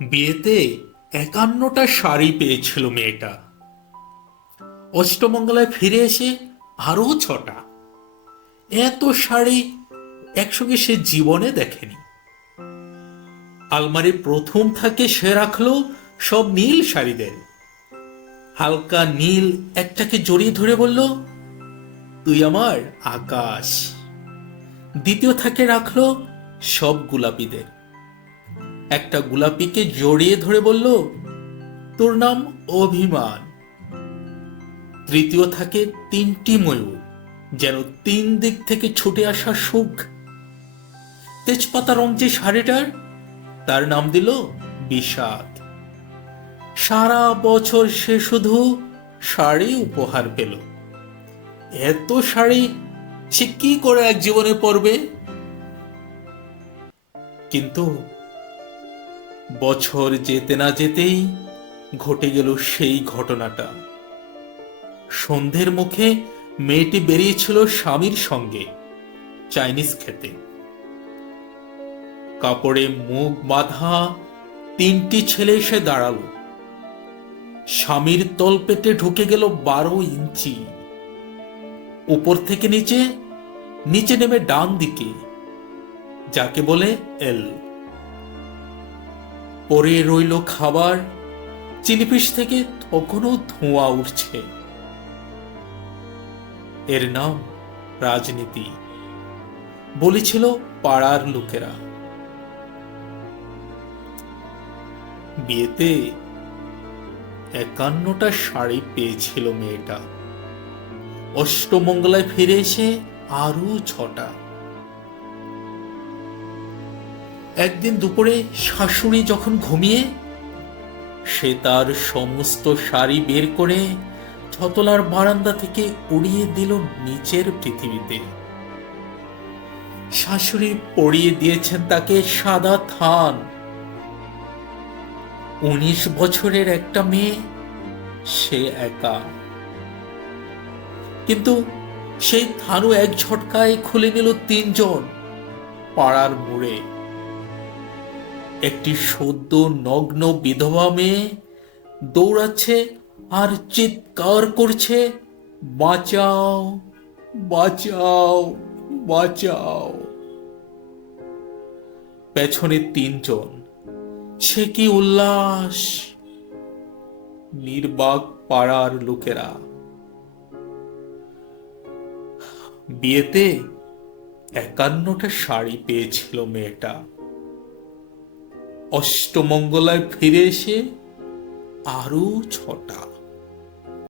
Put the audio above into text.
বিয়েতে ৫১টা শাড়ি পেয়েছিল মেয়েটা। অষ্টমঙ্গলায় ফিরে এসে আরো ৬টা। এত শাড়ি একসঙ্গে সে জীবনে দেখেনি। আলমারির প্রথম থাকে সে রাখলো সব নীল শাড়িদের। হালকা নীল একটাকে জড়িয়ে ধরে বলল, তুই আমার আকাশ। দ্বিতীয় থাকে রাখলো সব গোলাপিদের। একটা গোলাপিকে জড়িয়ে ধরে বলল, তোর নাম অভিমান। তৃতীয় থাকে ৩টি ময়ূর, যেন ৩ দিক থেকে ছুটে আসা সুখ। তেজপাতা রং যে শাড়িটার, তার নাম দিল বিষাদ। সারা বছর সে শুধু শাড়ি উপহার পেল। এত শাড়ি সে কি করে এক জীবনে পরবে? কিন্তু বছর যেতে না যেতেই ঘটে গেল সেই ঘটনাটা। সন্ধ্যের মুখে মেয়েটি বেরিয়েছিল স্বামীর সঙ্গে চাইনিজ খেতে। কাপড়ে মুখ বাঁধা ৩টি ছেলে এসে দাঁড়ালো। স্বামীর তলপেটে ঢুকে গেল ১২ ইঞ্চি। উপর থেকে নিচে, নিচে নেমে ডান দিকে, যাকে বলে এল। পরে রইল খাবার। চিলিফিশ থেকে তখনও ধোঁয়া উঠছে। এর নাম রাজনীতি, বলেছিল পাড়ার লোকেরা। বিয়েতে ৫১টা শাড়ি পেয়েছিল মেয়েটা। অষ্টমঙ্গলায় ফিরে এসে আরো ৬টা। একদিন দুপুরে শাশুড়ি যখন ঘুমিয়ে, সে তার সমস্ত শাড়ি বের করে ছতলার বারান্দা থেকে উড়িয়ে দিল নিচের পৃথিবীতে। শাশুড়ি পরিয়ে দিয়েছেন তাকে সাদা থান। ১৯ বছরের একটা মেয়ে, সে একা। কিন্তু সেই থানু এক ঝটকায় খুলে নিল ৩ জন পাড়ার মোড়ে। একটি সদ্য নগ্ন বিধবা মেয়ে দৌড়াচ্ছে আর চিৎকার করছে, বাঁচাও, বাঁচাও, বাঁচাও। পেছনে ৩ জন। সে কি উল্লাস! নির্বাক পাড়ার লোকেরা। বিয়েতে ৫১টা শাড়ি পেয়েছিল মেয়েটা। অষ্টমঙ্গলায় ফিরে এসে আরো ৬টা।